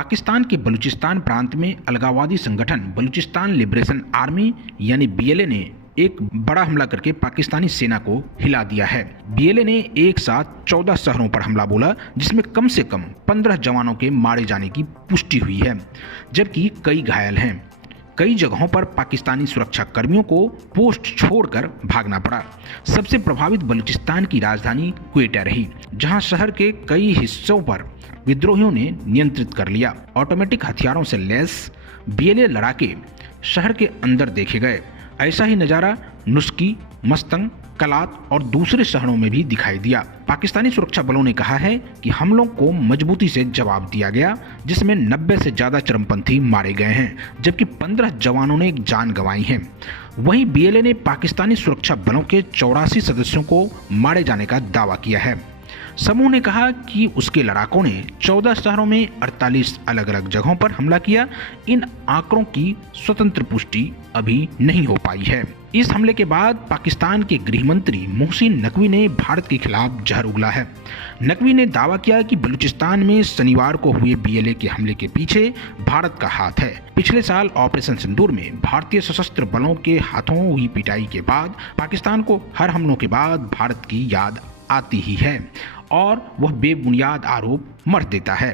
पाकिस्तान के बलूचिस्तान प्रांत में अलगाववादी संगठन बलूचिस्तान लिबरेशन आर्मी यानी बीएलए ने एक बड़ा हमला करके पाकिस्तानी सेना को हिला दिया है। बीएलए ने एक साथ 14 शहरों पर हमला बोला, जिसमें कम से कम 15 जवानों के मारे जाने की पुष्टि हुई है, जबकि कई घायल हैं। कई जगहों पर पाकिस्तानी सुरक्षा कर्मियों को पोस्ट छोड़कर भागना पड़ा। सबसे प्रभावित बलूचिस्तान की राजधानी क्वेटा रही, जहां शहर के कई हिस्सों पर विद्रोहियों ने नियंत्रित कर लिया। ऑटोमेटिक हथियारों से लैस बीएलए लड़ाके शहर के अंदर देखे गए। ऐसा ही नज़ारा नुस्की, मस्तंग, कलात और दूसरे शहरों में भी दिखाई दिया। पाकिस्तानी सुरक्षा बलों ने कहा है कि हमलों को मजबूती से जवाब दिया गया, जिसमें 90 से ज़्यादा चरमपंथी मारे गए हैं, जबकि 15 जवानों ने जान गंवाई है। वहीं बीएलए ने पाकिस्तानी सुरक्षा बलों के 84 सदस्यों को मारे जाने का दावा किया है। समूह ने कहा कि उसके लड़ाकों ने 14 शहरों में 48 अलग अलग जगहों पर हमला किया। इन आंकड़ों की स्वतंत्र पुष्टि अभी नहीं हो पाई है। इस हमले के बाद पाकिस्तान के गृह मंत्री मोहसिन नकवी ने भारत के खिलाफ जहर उगला है। नकवी ने दावा किया कि बलूचिस्तान में शनिवार को हुए बीएलए के हमले के पीछे भारत का हाथ है। पिछले साल ऑपरेशन सिंदूर में भारतीय सशस्त्र बलों के हाथों हुई पिटाई के बाद पाकिस्तान को हर हमलों के बाद भारत की याद आती ही है और वह बेबुनियाद आरोप मर देता है।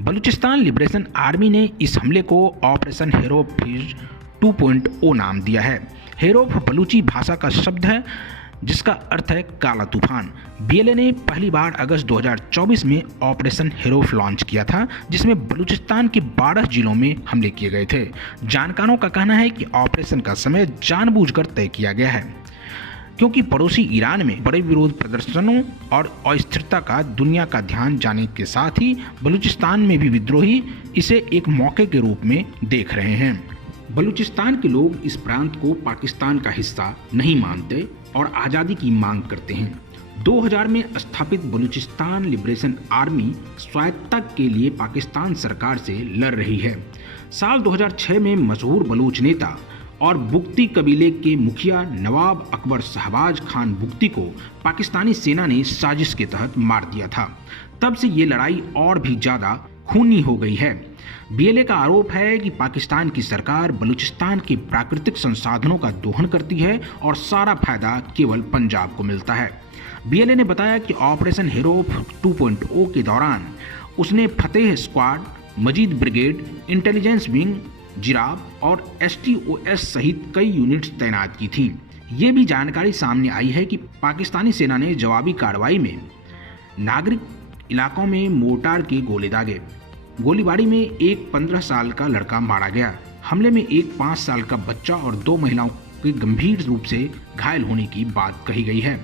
बलूचिस्तान लिबरेशन आर्मी ने इस हमले को ऑपरेशन हेरोफ 2.0 नाम दिया है। हेरोफ बलूची भाषा का शब्द है, जिसका अर्थ है काला तूफान। बीएलए ने पहली बार अगस्त 2024 में ऑपरेशन हेरोफ लॉन्च किया था, जिसमें बलूचिस्तान के 12 जिलों में हमले किए गए थे। जानकारों का कहना है कि ऑपरेशन का समय जानबूझकर तय किया गया है, क्योंकि पड़ोसी ईरान में बड़े विरोध प्रदर्शनों और अस्थिरता का दुनिया का ध्यान जाने के साथ ही बलूचिस्तान में भी विद्रोही इसे एक मौके के रूप में देख रहे हैं। बलूचिस्तान के लोग इस प्रांत को पाकिस्तान का हिस्सा नहीं मानते और आज़ादी की मांग करते हैं। 2000 में स्थापित बलूचिस्तान लिबरेशन आर्मी स्वायत्तता के लिए पाकिस्तान सरकार से लड़ रही है। साल 2006 में मशहूर बलूच नेता और बुगती कबीले के मुखिया नवाब अकबर शहबाज खान बुगती को पाकिस्तानी सेना ने साजिश के तहत मार दिया था। तब से ये लड़ाई और भी ज़्यादा खूनी हो गई है। बीएलए का आरोप है कि पाकिस्तान की सरकार बलूचिस्तान के प्राकृतिक संसाधनों का दोहन करती है और सारा फायदा केवल पंजाब को मिलता है। बीएलए ने बताया कि ऑपरेशन हेरोफ 2.0 के दौरान उसने फतेह स्क्वाड, मजीद ब्रिगेड, इंटेलिजेंस विंग, जिराब और STOS सहित कई यूनिट्स तैनात की थीं। ये भी जानकारी सामने आई है कि पाकिस्तानी सेना ने जवाबी कार्रवाई में नागरिक इलाकों में मोर्टार के गोले दागे। गोलीबारी में एक 15 साल का लड़का मारा गया। हमले में एक 5 साल का बच्चा और 2 महिलाओं के गंभीर रूप से घायल होने की बात कही गई है।